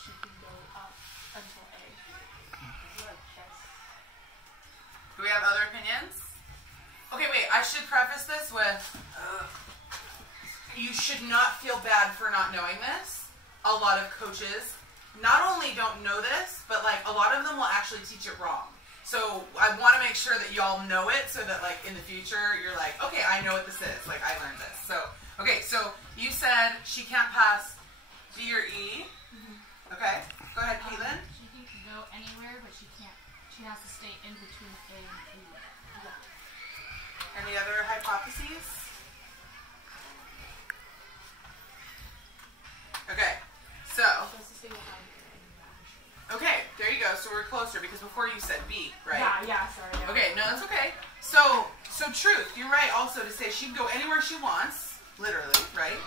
she can go up until A. Do we have other opinions? Okay, wait, I should preface this with, you should not feel bad for not knowing this. A lot of coaches not only don't know this, but like a lot of them will actually teach it wrong. So I want to make sure that y'all know it so that like in the future you're like, okay, I know what this is. Like I learned this. So, okay, so you said she can't pass D or E. Mm-hmm. Okay, go ahead, Caitlin. She can go anywhere, but she can't. She has to stay in between A and E. Any other hypotheses? Okay, so. Okay, there you go. So we're closer because before you said B, right? Yeah, sorry. Yeah. Okay, no, that's okay. So truth, you're right also to say she can go anywhere she wants, literally, right?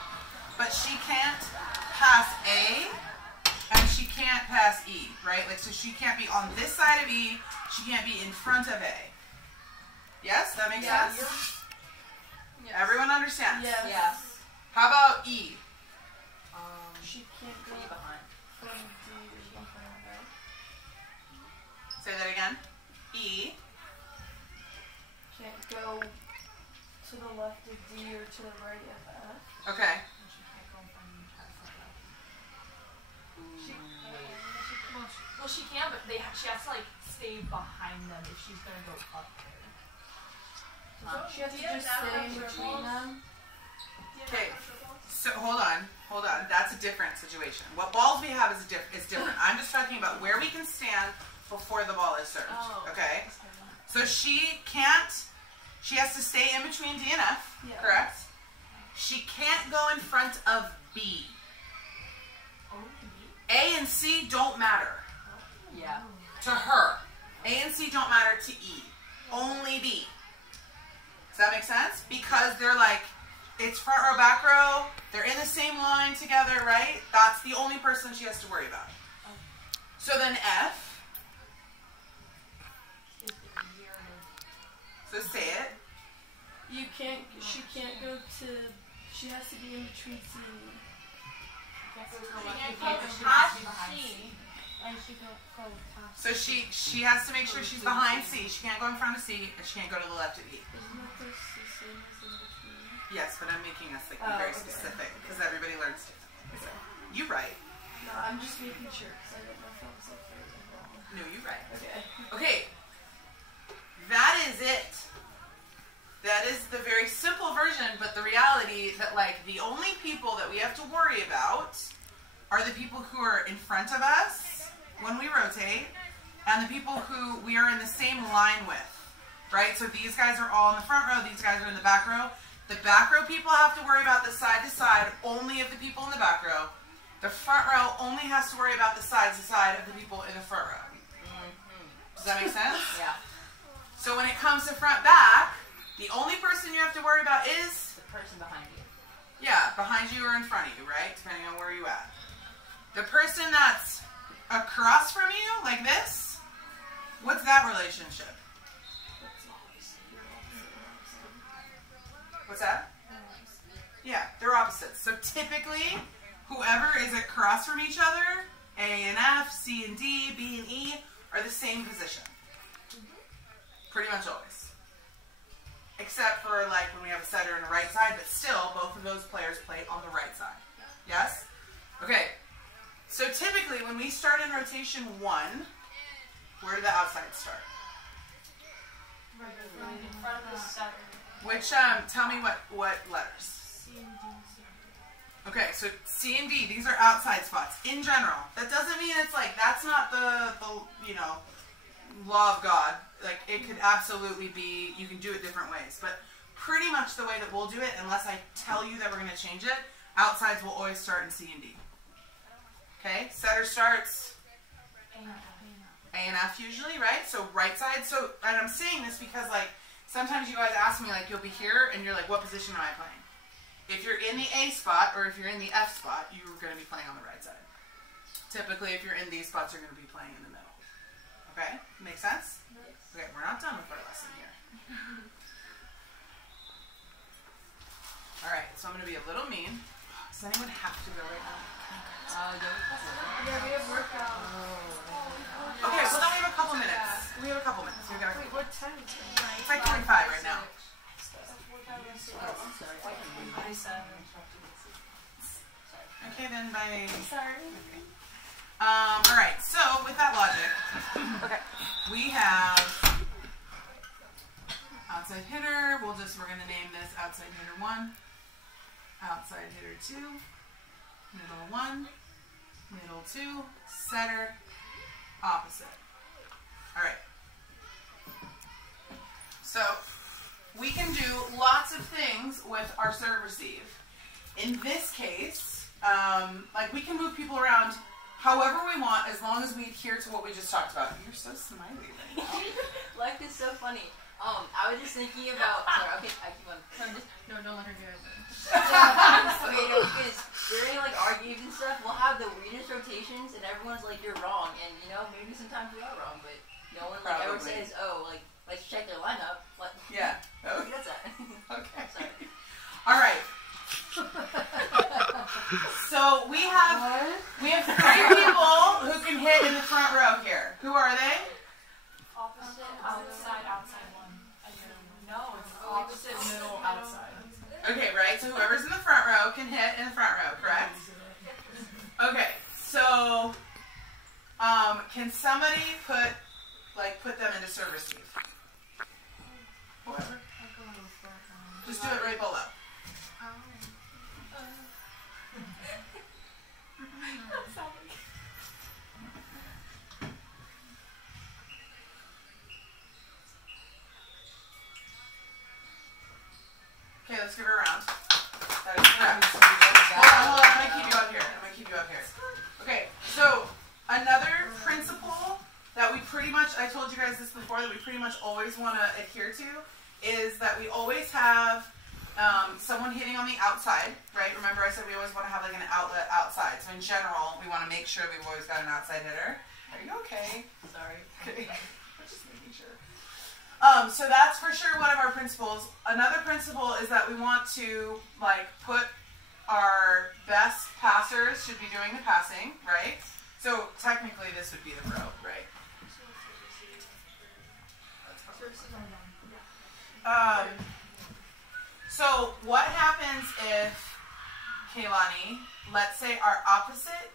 But she can't pass A and she can't pass E, right? Like, so she can't be on this side of E, she can't be in front of A. Yes, that makes sense? Yes. Everyone understands? Yes. Yes. How about E? She can't go behind. From D or behind her. Say that again. E. Can't go to the left of D or to the right of F. Okay. Well, she can, but she has to like stay behind them if she's gonna go up there. She has to just stay in between them. Okay. So hold on. That's a different situation. What balls we have is different. I'm just talking about where we can stand before the ball is served. Oh, okay. So she can't. She has to stay in between D and F. Yeah. Correct. She can't go in front of B. A and C don't matter. Yeah. To her. A and C don't matter to E. Only B. Does that make sense? Because they're like, it's front row, back row. They're in the same line together, right? That's the only person she has to worry about. So then F. So say it. You can't, she can't go to, she has to be in between C and E. So she has to make sure she's behind C. She can't go in front of C, and she can't go to the left of E. Isn't that the same as in between? Yes, but I'm making us like be very specific because everybody learns differently. So, you're right. No, I'm just making sure because I don't know if that was like right or wrong. No, you're right. Okay. Okay. That is it. That is the very simple version, but the reality that like the only people that we have to worry about are the people who are in front of us when we rotate and the people who we are in the same line with, right? So these guys are all in the front row, these guys are in the back row. The back row people have to worry about the side to side only of the people in the back row. The front row only has to worry about the side to side of the people in the front row. Does that make sense? Yeah. So when it comes to front back, the only person you have to worry about is The person behind you. yeah, behind you or in front of you, right? Depending on where you're at. The person that's across from you, like this, what's that relationship? What's that? Yeah, they're opposites. So typically, whoever is across from each other, A and F, C and D, B and E, are the same position. Pretty much always. Except for like when we have a setter and a right side, but still, both of those players play on the right side. Yes? Okay. So typically, when we start in rotation 1, where do the outsides start? Right in front of the setter. Which, tell me what letters? C and D. Okay, so C and D, these are outside spots in general. That doesn't mean it's like, that's not the you know, law of God. Like, it could absolutely be, you can do it different ways. But pretty much the way that we'll do it, unless I tell you that we're going to change it, outsides will always start in C and D. Okay, setter starts A and F usually, right? So right side, so, and I'm saying this because like, sometimes you guys ask me like, you'll be here, and you're like, what position am I playing? If you're in the A spot, or if you're in the F spot, you're going to be playing on the right side. Typically, if you're in these spots, you're going to be playing in the middle. Okay? Make sense? Okay, we're not done with our lesson here. Alright, so I'm going to be a little mean. Does anyone have to go right now? Go. Yeah, we have workout. Okay, well then we have a couple minutes. We have a couple minutes. We got. Wait, what time is it? It's like 25 right now. Okay, then bye. Sorry. All right. So with that logic, Okay. we have outside hitter. We're gonna name this outside hitter 1, outside hitter 2, middle 1, middle 2, setter, opposite. All right. So we can do lots of things with our serve receive. In this case, like we can move people around however we want as long as we adhere to what we just talked about. You're so smiley right now. Life is so funny. I was just thinking about. Sorry, okay, I keep on. No, don't let her do it. Okay, no, because during like our games and stuff, we'll have the weirdest rotations, and everyone's like, "You're wrong," and you know, maybe sometimes we are wrong, but no one like ever says, "Oh, like let's check their lineup." What? Yeah. Okay. That's that. Okay. Sorry. All right. So we have 3 people who can hit in the front row here. Who are they? Opposite, outside one. No, it's opposite, middle, outside. Okay, right. So whoever's in the front row can hit in the front row, correct? Okay. So, can somebody put them into serve receive? Whoever. Just do it right below. Okay, let's give her a round. That is correct. Hold on, I'm gonna keep you up here. Okay, so another principle that we pretty much, I told you guys this before, that we pretty much always want to adhere to is that we always have someone hitting on the outside, right? Remember I said we always want to have like an outlet outside. So in general, we want to make sure we've always got an outside hitter. Are you okay? Sorry. Okay. I'm just making sure. So that's for sure one of our principles. Another principle is that we want to like put our best passers should be doing the passing, right? So technically this would be the pro, right? So what happens if, Kaylani, let's say our opposite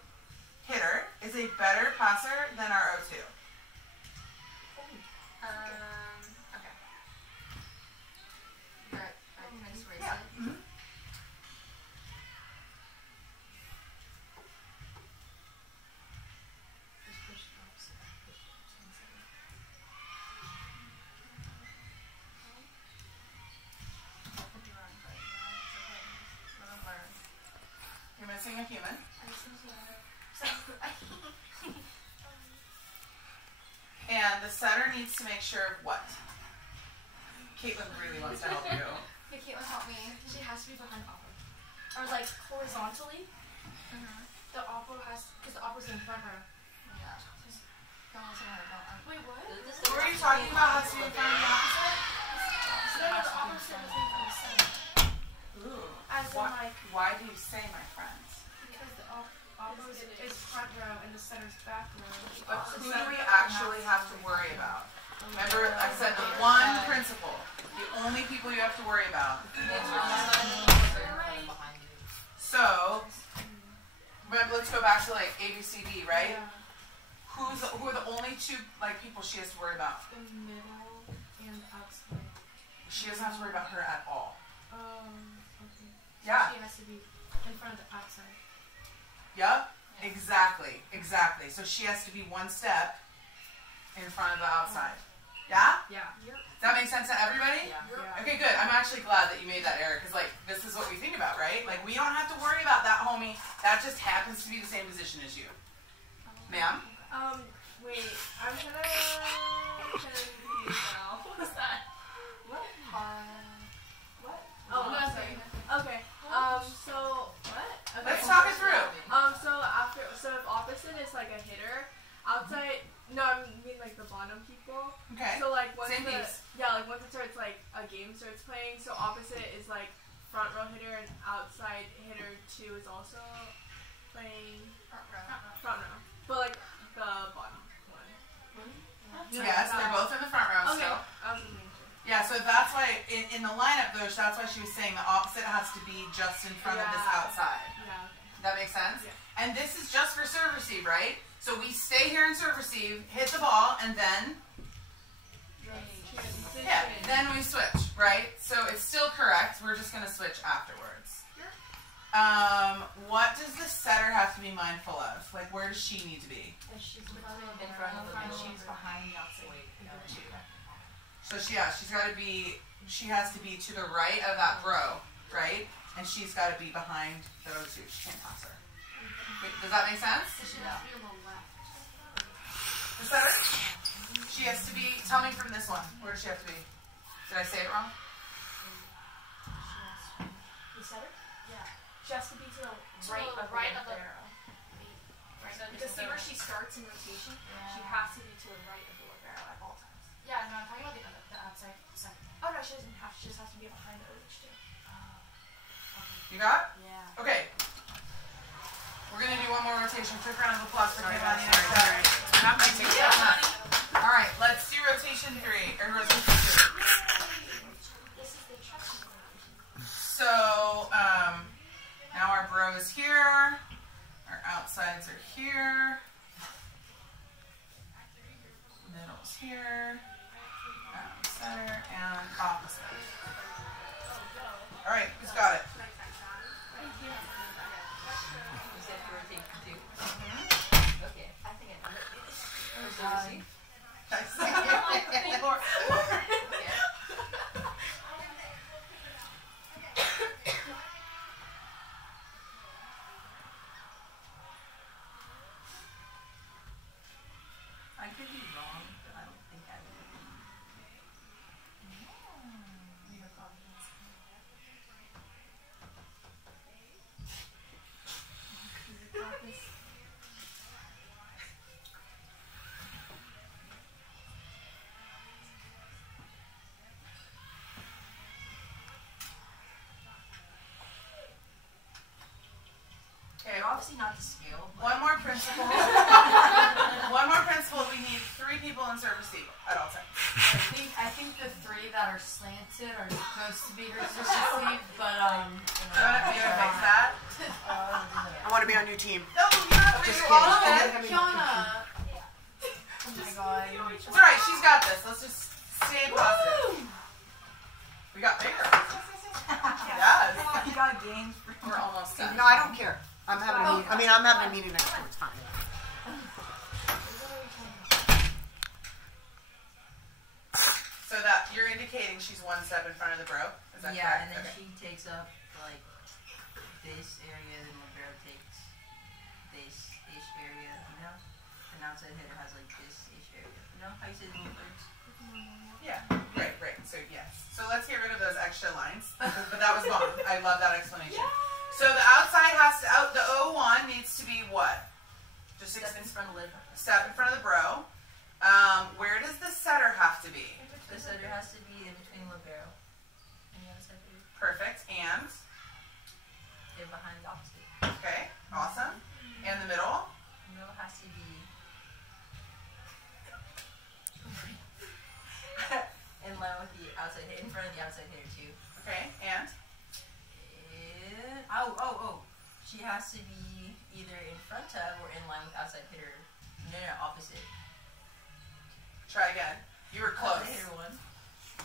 hitter is a better passer than our O2? Okay. Alright, can I just raise Yeah. it? Mm-hmm. You're missing a human. And the setter needs to make sure of what? Caitlin really wants to help you. Okay, Caitlin, help me. She has to be behind Oppo. Or like horizontally. The Oppo has, because the Oppo's in the front row. Yeah. Don't listen to her, don't. Wait, what? What were you talking about? Has to be in front of the opposite? No, the opposite was in front of center. Ooh. As in like, Why do you say, my friends? because the Oppo's is front row and the center's back row. But who do we actually have to worry about? Remember, I said the one principle. The only people you have to worry about. So, remember, let's go back to like A, B, C, D, right? Yeah. Who are the only 2 like people she has to worry about? The middle and outside. She doesn't have to worry about her at all. Okay. Yeah. She has to be in front of the outside. Yep. Exactly. So she has to be 1 step in front of the outside. Yeah? Yeah. Does that make sense to everybody? Yeah. Okay, good. I'm actually glad that you made that error because, like, this is what we think about, right? Like, we don't have to worry about that, homie. That just happens to be the same position as you. Ma'am? Wait, I'm kind of confused now. What was that? What? What? Oh, Oh, nothing. Okay. So what? Okay. Let's talk it through. So if opposite is like a hitter, outside. No, I mean like the bottom people. Okay. So like once Same the piece. like once it starts like a game starts playing, so opposite is like front row hitter and outside hitter 2 is also playing Front row. front row. in the lineup though, that's why she was saying the opposite has to be just in front of this outside. Yeah. That makes sense? Yeah. And this is just for serve receive, right? So we stay here in serve receive, hit the ball, and then then we switch, right? So it's still correct. We're just going to switch afterwards. What does the setter have to be mindful of? Like, where does she need to be? She's in front of the middle. She's behind the outside. So she has to be to the right of that row, right? And she's got to be behind those two. She can't pass her. Wait, does that make sense? She has to be a little left. The setter? She has to be, tell me from this one. Where does she have to be? Did I say it wrong? The setter? Yeah. She has to be to the right of the arrow. Right. Because see where she starts in rotation, she has to be to the right of the arrow at all times. Yeah, no, I'm talking about the outside second. Oh no, she doesn't have. She just has to be behind the OH too. You got? Yeah. Okay. We're going to do one more rotation. Quick round of applause for Giovanni. All right, let's do rotation 3. Or rotation 2. This is the TRANscend rotation. So, now our bro is here. Our outsides are here. Middle's here. Center and opposite. All right, who's got it? Okay, I think I know it. I could be wrong, but I don't think I would. Okay, Obviously not to scale. But one more principle. One more principle. We need 3 people in serve receive at all times. I think the 3 that are slanted are supposed to be her receive, but You want to fix that? I want to be on your team. No, you have to do all of it. Kiana. Oh my god. It's alright, she's got this. Let's just stay positive. We got bigger. Yes. you got games for We're almost done. No, I don't care. I'm having a meeting. I mean, I'm having a meeting next week. It's fine. So that you're indicating she's 1 step in front of the bro? Is that yeah, correct? and then Okay. she takes up like this area, then Libero takes this ish area, you know? An outside hitter has like this ish area. You know how you say the little birds? Yeah, right. So yes. So let's get rid of those extra lines. But that was bomb. I love that explanation. So the outside has to the O1 needs to be what? Just Step in front of the step in front of the bro. Where does the setter have to be? The setter has to be in between Libero and the outside hitter. Perfect. And They're behind the opposite. okay, awesome. And the middle? The middle has to be in line with the outside hitter, in front of the outside hitter too. Okay, and She has to be either in front of or in line with outside hitter. No, opposite. try again. You were close. Outside hitter 1.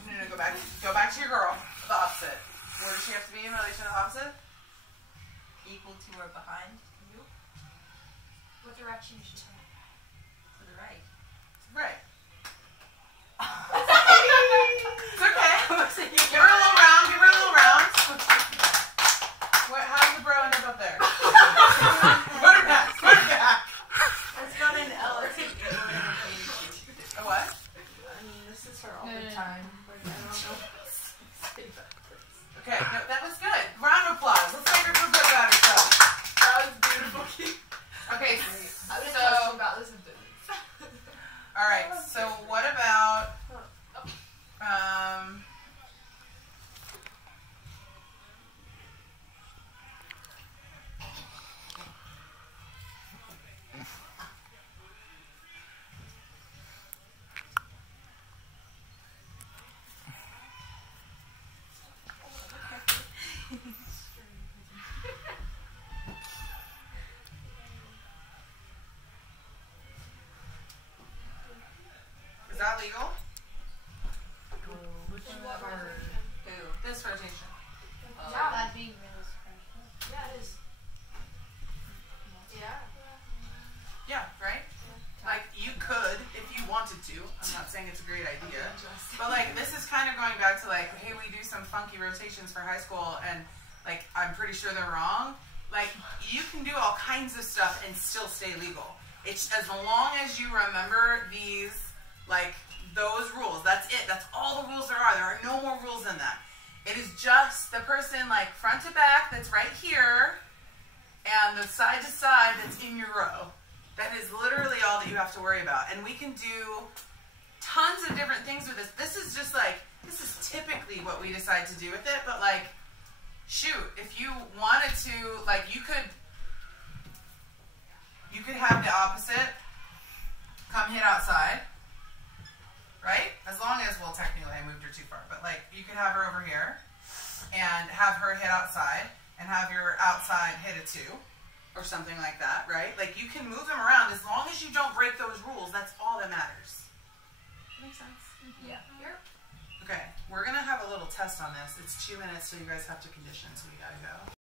No, go back. Go back to your girl. The opposite. Where does she have to be in relation to the opposite? Equal to or behind you. What direction is she going? To the right. Right. It's okay. Give her a little round. Give her a little round. How did the bro end up there? Put her back. Put her back. It's not an L. It's an A what? I mean, this is her all the time. Like, I don't know. Okay, no, that was good. Round of applause. Let's make her feel good about herself. That was beautiful. Okay, so funky rotations for high school, and like I'm pretty sure they're wrong. Like you can do all kinds of stuff and still stay legal. It's as long as you remember these, like those rules. That's it. That's all the rules there are. There are no more rules than that. It is just the person like front to back that's right here, and the side to side that's in your row. That is literally all that you have to worry about. And we can do tons of different things with this. This is just like, this is typically what we decide to do with it, but like, shoot, if you wanted to, like you could have the opposite come hit outside, right? As long as, well, technically I moved her too far, but like you could have her over here and have her hit outside and have your outside hit a 2 or something like that, right? Like you can move them around as long as you don't break those rules. That's all that matters. Makes sense? Yeah. Yep. Okay, we're gonna have a little test on this. It's 2 minutes till you guys have to condition, so we gotta go.